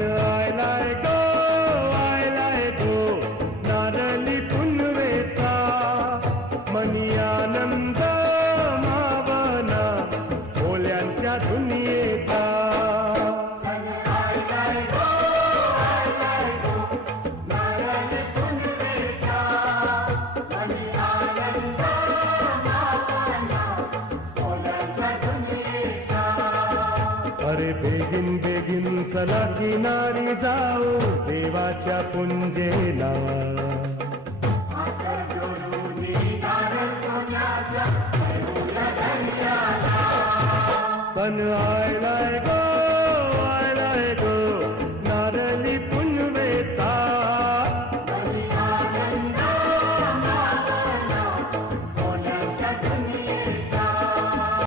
सण आयलाय गो नारळी पुनवेचा मनी आनंद मावना ओल्यांच्या दुनियेचा अरे बेगिन बेगिन चला किनारी जाऊ देवाच्या पुंजेला सण आयलाय गो